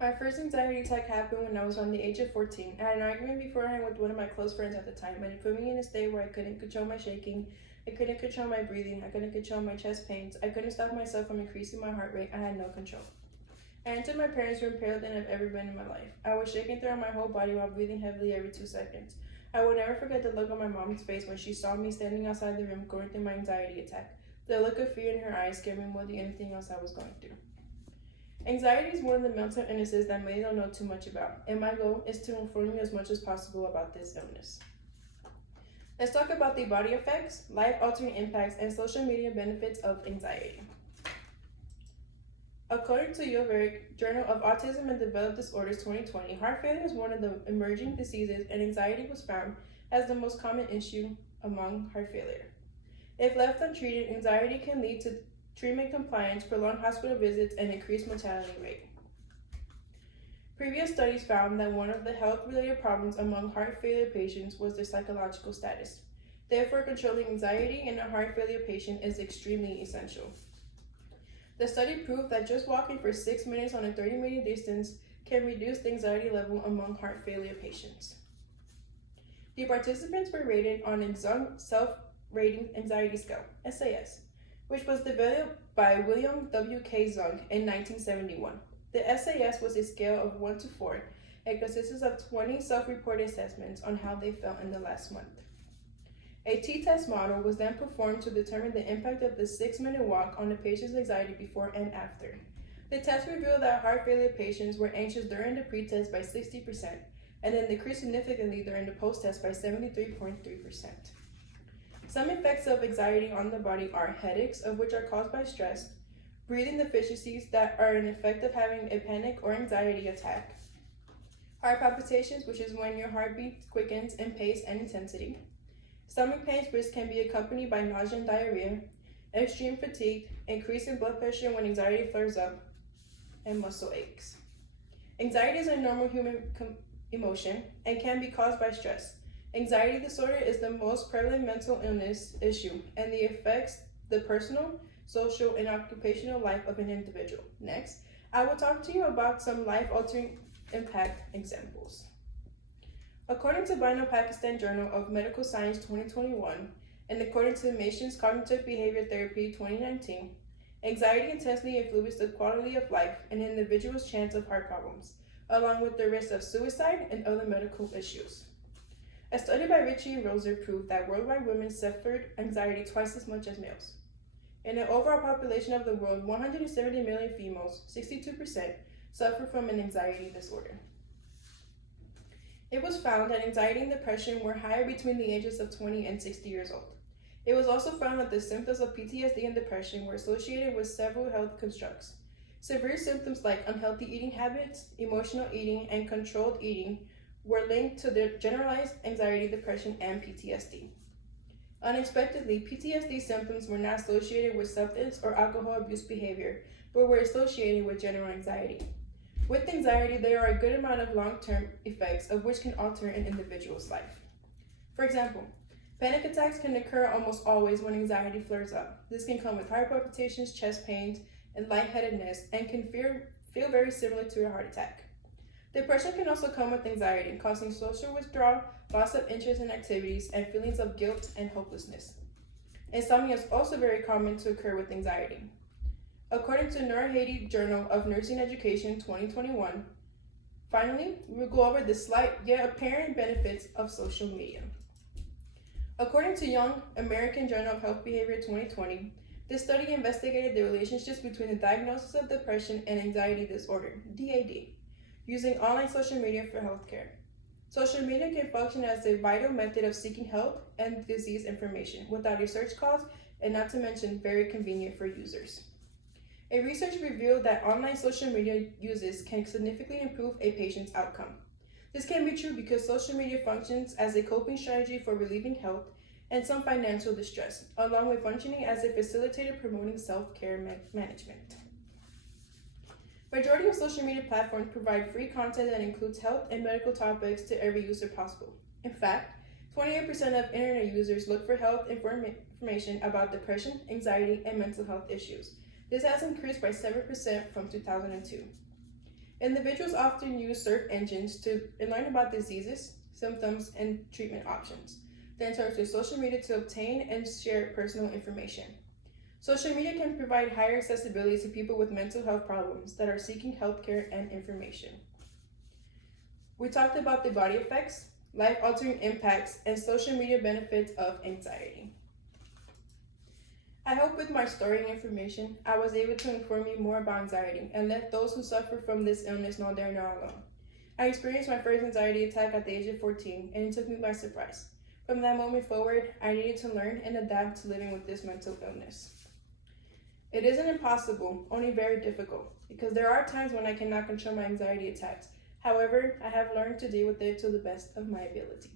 My first anxiety attack happened when I was on the age of 14. I had an argument beforehand with one of my close friends at the time, and it put me in a state where I couldn't control my shaking, I couldn't control my breathing, I couldn't control my chest pains, I couldn't stop myself from increasing my heart rate, I had no control. I entered my parents' room paler than I've ever been in my life. I was shaking throughout my whole body while breathing heavily every 2 seconds. I will never forget the look on my mom's face when she saw me standing outside the room going through my anxiety attack. The look of fear in her eyes scared me more than anything else I was going through. Anxiety is one of the mental illnesses that many don't know too much about, and my goal is to inform you as much as possible about this illness. Let's talk about the body effects, life-altering impacts, and social media benefits of anxiety. According to Ulrich, Journal of Autism and Developed Disorders 2020, heart failure is one of the emerging diseases, and anxiety was found as the most common issue among heart failure. If left untreated, anxiety can lead to treatment compliance, prolonged hospital visits, and increased mortality rate. Previous studies found that one of the health-related problems among heart failure patients was their psychological status. Therefore, controlling anxiety in a heart failure patient is extremely essential. The study proved that just walking for 6 minutes on a 30-meter distance can reduce the anxiety level among heart failure patients. The participants were rated on a Self-Rating Anxiety Scale, SAS, which was developed by William W. K. Zung in 1971. The SAS was a scale of 1 to 4 and consists of 20 self-reported assessments on how they felt in the last month. A t-test model was then performed to determine the impact of the 6-minute walk on the patient's anxiety before and after. The test revealed that heart failure patients were anxious during the pre-test by 60% and then decreased significantly during the post-test by 73.3%. Some effects of anxiety on the body are headaches, of which are caused by stress, breathing deficiencies that are an effect of having a panic or anxiety attack, heart palpitations, which is when your heartbeat quickens in pace and intensity, stomach pains, which can be accompanied by nausea and diarrhea, extreme fatigue, increase in blood pressure when anxiety flares up, and muscle aches. Anxiety is a normal human emotion and can be caused by stress. Anxiety disorder is the most prevalent mental illness issue, and it affects the personal, social, and occupational life of an individual. Next, I will talk to you about some life-altering impact examples. According to Pakistan Journal of Medical Science 2021, and according to the nation's Cognitive Behavior Therapy 2019, anxiety intensely influences the quality of life and an individual's chance of heart problems, along with the risk of suicide and other medical issues. A study by Ritchie and Roser proved that worldwide women suffered anxiety twice as much as males. In the overall population of the world, 170 million females, 62%, suffer from an anxiety disorder. It was found that anxiety and depression were higher between the ages of 20 and 60 years old. It was also found that the symptoms of PTSD and depression were associated with several health constructs. Severe symptoms like unhealthy eating habits, emotional eating, and controlled eating were linked to their generalized anxiety, depression, and PTSD. Unexpectedly, PTSD symptoms were not associated with substance or alcohol abuse behavior, but were associated with general anxiety. With anxiety, there are a good amount of long-term effects of which can alter an individual's life. For example, panic attacks can occur almost always when anxiety flares up. This can come with heart palpitations, chest pains, and lightheadedness, and can feel very similar to a heart attack. Depression can also come with anxiety, causing social withdrawal, loss of interest in activities, and feelings of guilt and hopelessness. Insomnia is also very common to occur with anxiety. According to Nurhaydi Journal of Nursing Education 2021, finally, we will go over the slight yet apparent benefits of social media. According to Young American Journal of Health Behavior 2020, this study investigated the relationships between the diagnosis of depression and anxiety disorder, DAD, using online social media for healthcare. Social media can function as a vital method of seeking health and disease information without a search cost, and not to mention very convenient for users. A research revealed that online social media uses can significantly improve a patient's outcome. This can be true because social media functions as a coping strategy for relieving health and some financial distress, along with functioning as a facilitator promoting self-care management. Majority of social media platforms provide free content that includes health and medical topics to every user possible. In fact, 28% of internet users look for health information about depression, anxiety, and mental health issues. This has increased by 7% from 2002. Individuals often use search engines to learn about diseases, symptoms, and treatment options, then turn to social media to obtain and share personal information. Social media can provide higher accessibility to people with mental health problems that are seeking healthcare and information. We talked about the body effects, life-altering impacts, and social media benefits of anxiety. I hope with my story and information, I was able to inform you more about anxiety and let those who suffer from this illness know they're not alone. I experienced my first anxiety attack at the age of 14, and it took me by surprise. From that moment forward, I needed to learn and adapt to living with this mental illness. It isn't impossible, only very difficult, because there are times when I cannot control my anxiety attacks. However, I have learned to deal with it to the best of my ability.